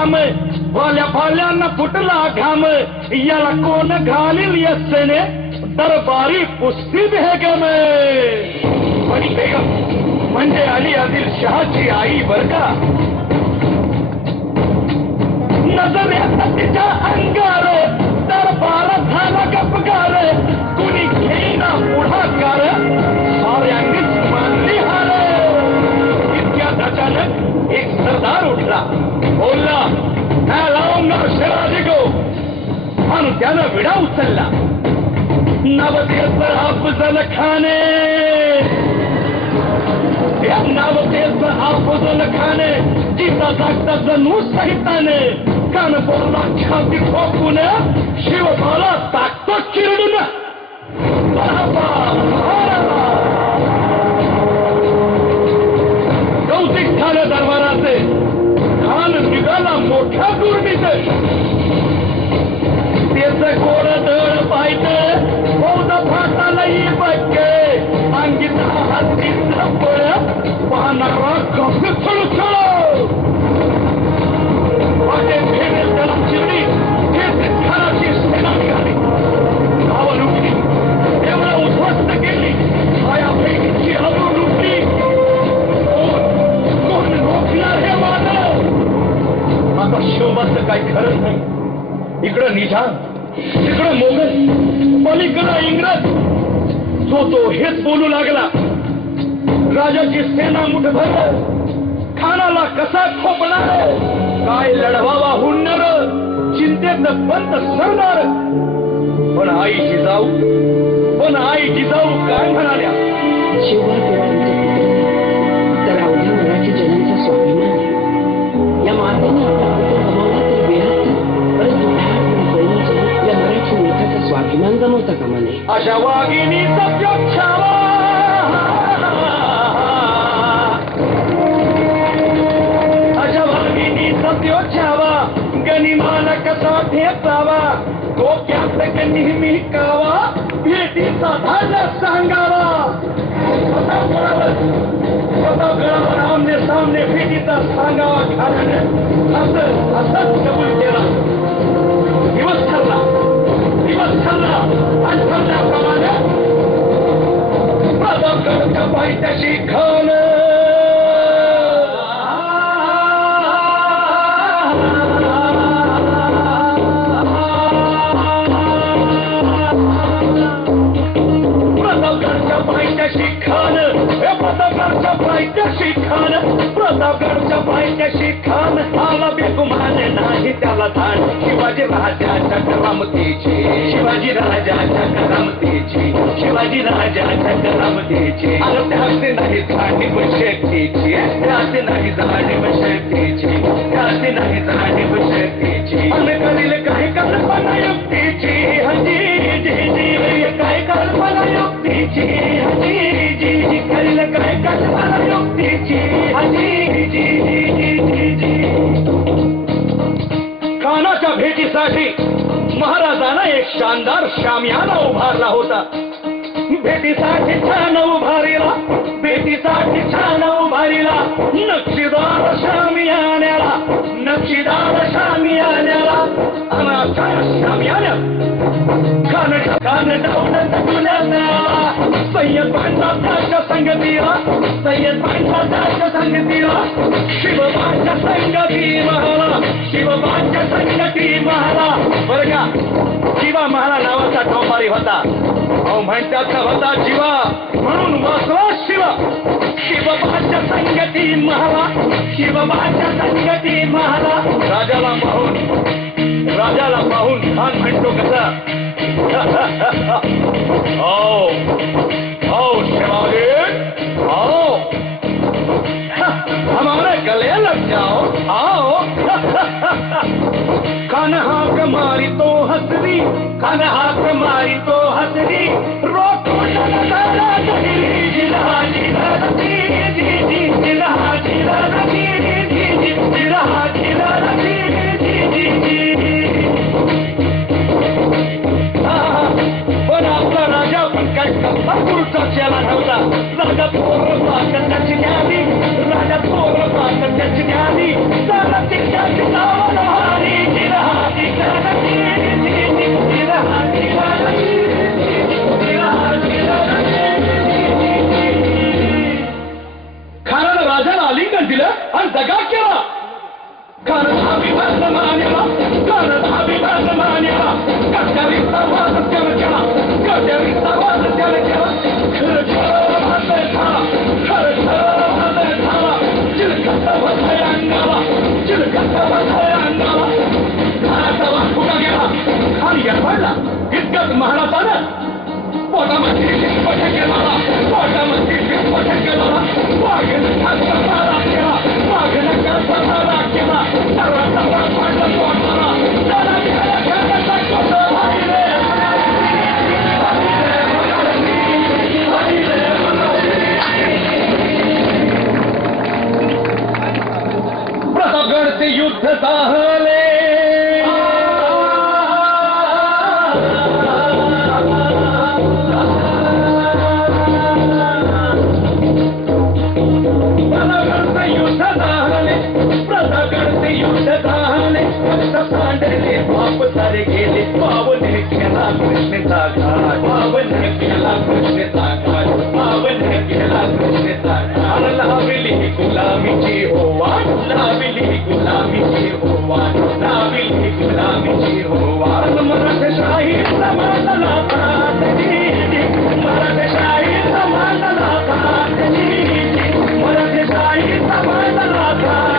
घाम भाल्या भाल्यांना फुटला घाम याला कोण घालील यसेने दरबारी कुस्ती बेगम बडी बेगम म्हणजे अली आदिल शहाची आई बर का नजर येतात तिच्या अंगार दरबार झाला गपगार कुणी घेईना पुढाकार साऱ्यांनीच मानली हार इतक्यात अचानक एक सरदार उठला बोलला मैं लाऊंगा शिवाजी को आणि त्यानं विडा उचलला नवतेश्वर अफजल खाने नवतेश्वर अफजल खाने जिता जागता जणू सहिताने कानपूरला छाती ठोकून शिवबाला टाकतो चिरडून कौतिक झालं दरबाराचे खान निघाला मोठ्या दुर्नीचे त्याचं गोड दळ पाहिजे बौद्ध फाटालाही बघे अंगीचा हाती पळ पाहणारा कसे चळचळ वाटे फेडेल त्याला चिरडी हे खानाची सेना निघाली गावं लुटली एवढं उद्ध्वस्त केली छायापैकीची हलू लुटली कोण रोखणार हे वादळ आता शिवबाचं काही खरंच नाही इकडं निजाम तिकडं मोगल पलीकडं इंग्रज तो हेच बोलू लागला राजाची सेना मुठभर खानाला कसा खोपणार काय लढवावा हुंडणार चिंतेत पंत सरणार पण आई जिजाऊ काय म्हणाल्या शिवरायांचा पुत्र तर अवघ्या मराठी जनांचा स्वाभिमान आहे या मातेने आपला पुत्र गमावला तर बेहत्तर परंतु या मराठी मुलखाचा स्वाभिमान गमावता कामा नये अशा वाघिणी सत्योच्छावा सत्योच्छावा गनिमान कसा ठेचावा डोक्यात नेहमी कावा भेटीचा धाडा सांगावा प्रतापगडावर आमने सामने भेटीचा सांगावा खाण्याने असंच कबूल केला दिवस ठरला आणि ठरल्याप्रमाणे प्रतापगडच्या पायथ्याशी खान प्रतापगडच्या पायथ्याशी खान आला बेगुमान नाही त्याला धान शिवाजी राजाच्या करामतीची शिवाजी राजाच्या करामतीची शिवाजी राजाच्या करामतीची अरे त्याचे नाही जाणीव शक्तीची त्याचे नाही जाणीव शक्तीची त्याचे नाही जाणीव शक्तीची आणि करील काही कल्पना युक्तीची हजी जी काय कल्पना युक्तीची हजी जी करील काय कल्पना युक्तीची हजी जी खानाच्या भेटीसाठी महाराजांना एक शानदार शामियाना उभारला होता भेटीसाठी छान उभारीला नक्षीदार शामियान्याला अनाच्या शामियान्या खान डावण्याचा गुन्ह्याला सय्यद भांडाच्या संगतीला शिवबाच्या संगती महाला बरं का शिवा महाला नावाचा टोपारी होता अहो म्हणतात होता जीवा म्हणून वाचला शिवबाच्या संगती महाला राजाला पाहून खान म्हणतो कसा आओ शिवाजी आओ हमारे गले लग जाओ आओ खान हाक मारी तो हसरी रोको पण आपला राजा पण काय पुरुषा चेला नव्हता राजा थोर त्याची ज्ञानी सारा तिच्या दगा केला. कारण हा विभाग मानेला, कारण हा विभाग मानेला. कट्यारीचा वाद त्यानं केला, कट्यारीचा वाद त्यानं केला. खरं खरं भांडण झाला, खरं खरं भांडण झाला. चिलखत बसाय अंगाला, चिलखत बसाय अंगाला. घराचा वाद फुटा गेला आणि या पडला. इतकंच महाराजानं पोटामध्ये विस्फोट केला, पोटामध्ये विस्फोट केला. वाघनं खासा मारा केला, वाघनं खासा मारा केला. सर्वांचा वाद पाडला पोटाला. त्याला घ्यायला घ्यायला कसं वाहिले. प्रतापगडचे युद्ध झाले. युद्ध झाले, सांडले बाप सारे गेले. पावन केला कृष्णेचा घाट, पावन केला कृष्णेचा घाट, पावन केला कृष्णेचा घाट. लावली गुलामीची होवाण, लावली गुलामीची होवाण, लावली गुलामीची होवाण. मराठशाही समाजाला भात दिली, मराठशाही समाजाला भात दिली, मराठशाही समाजाला भात